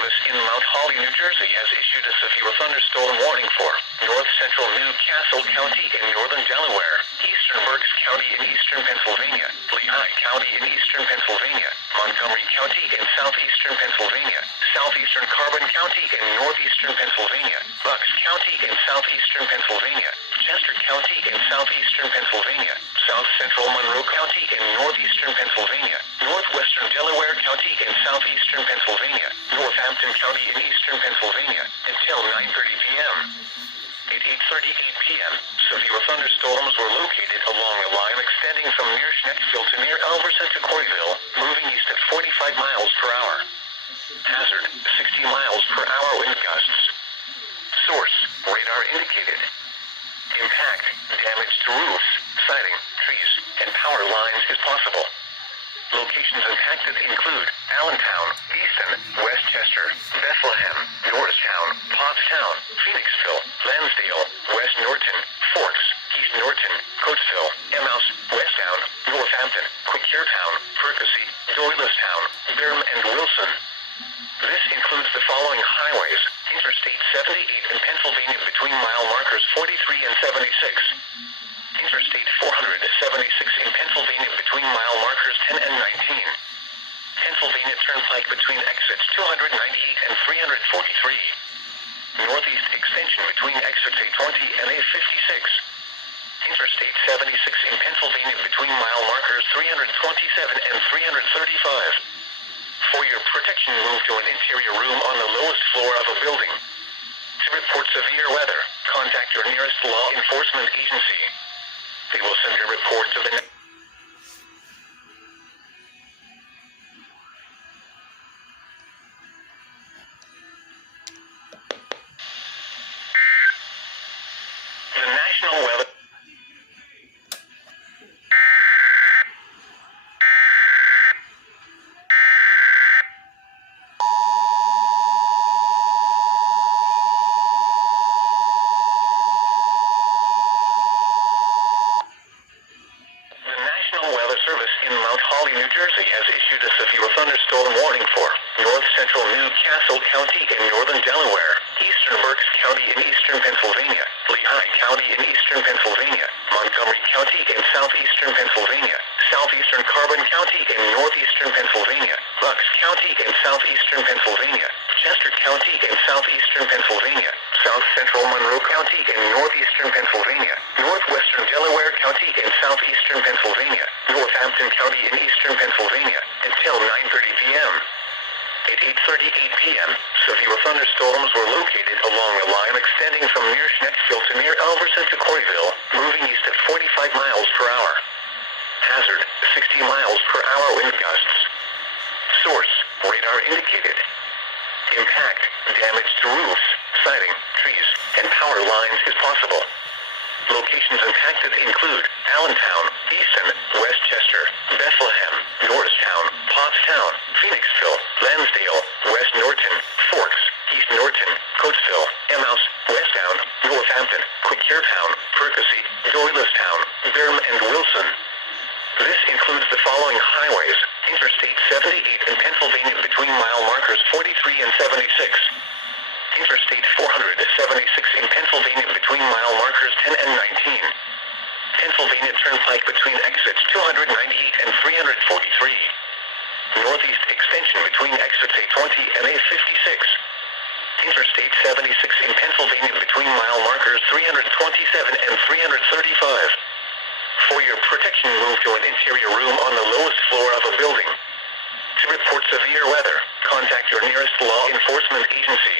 Service in Mount Holly, New Jersey has issued a severe thunderstorm warning for north central Newcastle County in northern Delaware, eastern Berks County in eastern Pennsylvania, Lehigh County in eastern Pennsylvania, Montgomery County in southeastern Pennsylvania, southeastern Carbon County in northeastern Pennsylvania, Berks County in southeastern Pennsylvania, Chester County in southeastern Pennsylvania, south central Monroe County in northeastern Pennsylvania, northwestern Delaware County in southeastern Pennsylvania, Northampton County in eastern Pennsylvania, until 9:30 p.m. At 8:38 p.m., severe thunderstorms were located along a line extending from near Schnecksville to near Elverson to Quarryville, moving east at 45 miles per hour. Hazard, 60 miles per hour wind gusts. Source, radar indicated. Impact, damage to roofs, siding, trees, and power lines is possible. Locations impacted include Allentown, Easton, Westchester, Bethlehem, Norristown, Pottstown, Phoenixville, Lansdale, West Norton, Forks, East Norton, Coatesville, Emmaus, Westtown, Northampton, Quakertown, Percy, Doylestown, Durham, and Wilson. This includes the following highways: Interstate 78 in Pennsylvania between mile markers 43 and 76. Interstate 476 in Pennsylvania between mile markers 10 and 19. Pennsylvania Turnpike between exits 298 and 343. Northeast extension between exits A20 and A56. Interstate 76 in Pennsylvania between mile markers 327 and 335. For your protection, move to an interior room on the lowest floor of a building. To report severe weather, contact your nearest law enforcement agency. They will send your report to the National Weather. In Mount Holly, New Jersey has issued a severe thunderstorm warning for north central Newcastle County in northern Delaware, eastern Berks County in eastern Pennsylvania, Lehigh County in eastern Pennsylvania, Montgomery County in southeastern Pennsylvania, southeastern Carbon County in northeastern Pennsylvania, Berks County in southeastern Pennsylvania, Chester County in southeastern Pennsylvania, south central Monroe County in northeastern Pennsylvania, northwestern Delaware County in southeastern Pennsylvania, Northampton County in eastern Pennsylvania, until 9:30 p.m. At 8:38 p.m., severe thunderstorms were located along a line extending from near Schnecksville to near Elverson to Quarryville, moving east at 45 miles per hour. Hazard, 60 miles per hour wind gusts. Source, radar indicated. Impact, damage to roofs, siding, trees, and power lines is possible. Locations impacted include Allentown, Easton, Westchester, Bethlehem, Norristown, Pottstown, Phoenixville, Lansdale, West Norton, Forks, East Norton, Coatesville, Emmaus, Westtown, Northampton, Quakertown, Percy, Doylestown, Durham, and Wilson. This includes the following highways: Interstate 78 in Pennsylvania between mile markers 43 and 76. Interstate 476 in Pennsylvania between mile markers 10 and 19. Pennsylvania Turnpike between exits 298 and 343. Northeast extension between exits A20 and A56. Interstate 76 in Pennsylvania between mile markers 327 and 335. For your protection, move to an interior room on the lowest floor of a building. To report severe weather, contact your nearest law enforcement agency.